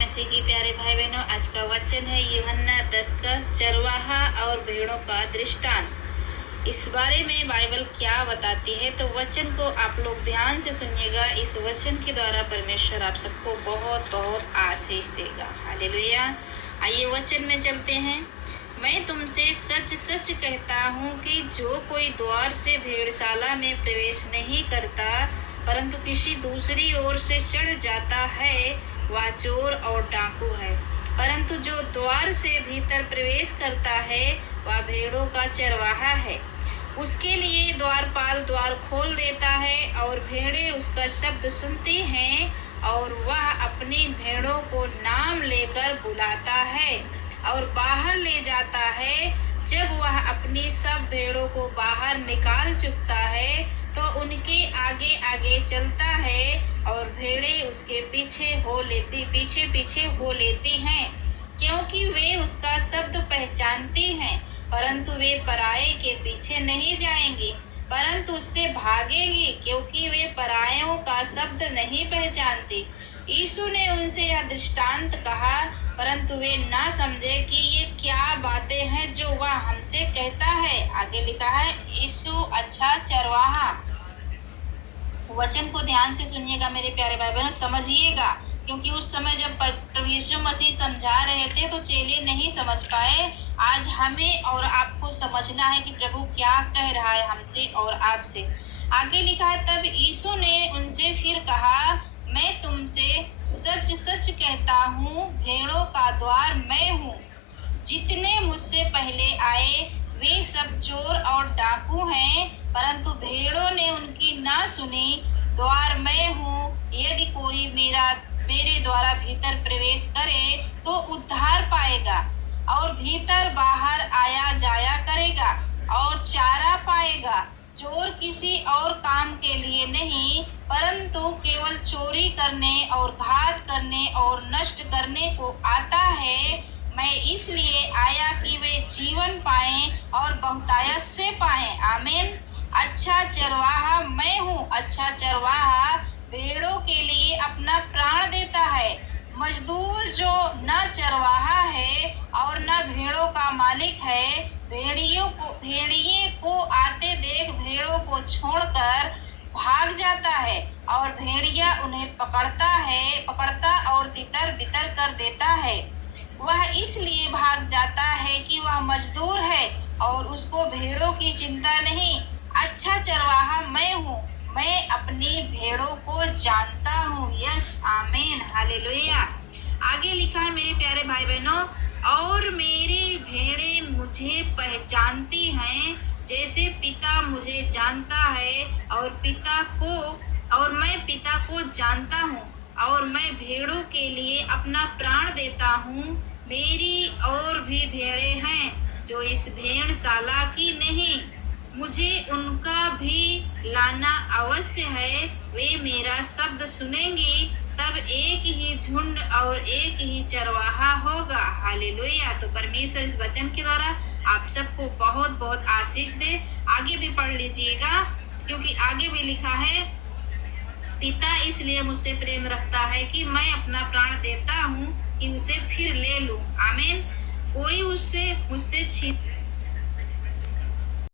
मसीह की प्यारे भाई बहनों, आज का वचन है यूहन्ना 10 का चरवाहा और भेड़ों का दृष्टांत। इस बारे में बाइबल क्या बताती है, तो वचन को आप लोग ध्यान से सुनिएगा। इस वचन के द्वारा परमेश्वर आप सबको बहुत बहुत आशीष देगा। हालेलुया। आइए वचन में चलते हैं। मैं तुमसे सच सच कहता हूँ कि जो कोई द्वार से भेड़शाला में प्रवेश नहीं करता परंतु किसी दूसरी ओर से चढ़ जाता है, वह चोर और डाकू है। परंतु जो द्वार से भीतर प्रवेश करता है वह भेड़ों का चरवाहा है। उसके लिए द्वारपाल द्वार खोल देता है और भेड़ें उसका शब्द सुनती हैं और वह अपनी भेड़ों को नाम लेकर बुलाता है और बाहर ले जाता है। जब वह अपनी सब भेड़ों को बाहर निकाल चुकता है तो उनके आगे आगे चलता है और भेड़ें उसके पीछे पीछे हो लेती हैं, क्योंकि वे उसका शब्द पहचानती हैं। परंतु वे पराये के पीछे नहीं जाएंगी परंतु उससे भागेंगी, क्योंकि वे परायों का शब्द नहीं पहचानती। यीशु ने उनसे यह दृष्टांत कहा, परंतु वे ना समझे कि ये क्या बातें हैं जो वह हमसे कहता है। आगे लिखा है, यीशु अच्छा चरवाहा। वचन को ध्यान से सुनिएगा मेरे प्यारे भाई बहनों, समझिएगा, क्योंकि उस समय जब प्रभु यीशु मसीह समझा रहे थे तो चेले नहीं समझ पाए। आज हमें और आपको समझना है कि प्रभु क्या कह रहा है हमसे और आपसे। आगे लिखा है, तब यीशु ने उनसे फिर कहा, मैं तुमसे सच सच कहता हूँ, भेड़ों का द्वार मैं हूँ। जितने मुझसे पहले आए वे सब चोर और डाकू हैं, परंतु भेड़ों ने उनकी ना सुनी। द्वार मैं हूँ, यदि कोई मेरे द्वारा भीतर प्रवेश करे तो उद्धार पाएगा और भीतर बाहर आया जाया करेगा और चारा पाएगा। चोर किसी और काम के लिए नहीं, परंतु केवल चोरी करने और घात करने और नष्ट करने को आता है। मैं इसलिए आया कि वे जीवन पाएं और बहुतायत से पाएं। आमीन। अच्छा चरवाहा मैं हूँ। अच्छा चरवाहा भेड़ों के लिए अपना प्राण देता है। मजदूर जो न चरवाहा है और न भेड़ों का मालिक है, भेड़िए को आते देख भेड़ों को छोड़कर भाग जाता है और भेड़िया उन्हें पकड़ता और तितर बितर कर देता है। वह इसलिए भाग जाता है कि वह मजदूर है और उसको भेड़ों की चिंता नहीं। अच्छा चरवाहा मैं हूँ, मैं अपनी भेड़ों को जानता हूँ। यस, आमीन, हालेलुया। आगे लिखा है मेरे प्यारे भाई बहनों, और मेरी भेड़ें मुझे पहचानती हैं, जैसे पिता मुझे जानता है और मैं पिता को जानता हूँ और मैं भेड़ों के लिए अपना प्राण देता हूँ। मेरी और भी भेड़ें हैं जो इस भेड़शाला की नहीं, मुझे उनका भी लाना अवश्य है। वे मेरा शब्द सुनेंगी, तब एक ही झुंड और एक ही चरवाहा होगा। हालेलुया। तो परमेश्वर इस वचन के द्वारा आप सबको बहुत बहुत आशीष दे। आगे भी पढ़ लीजिएगा, क्योंकि आगे भी लिखा है, पिता इसलिए मुझसे प्रेम रखता है कि मैं अपना प्राण देता हूँ कि उसे फिर ले लूं। आमीन। कोई मुझसे छीन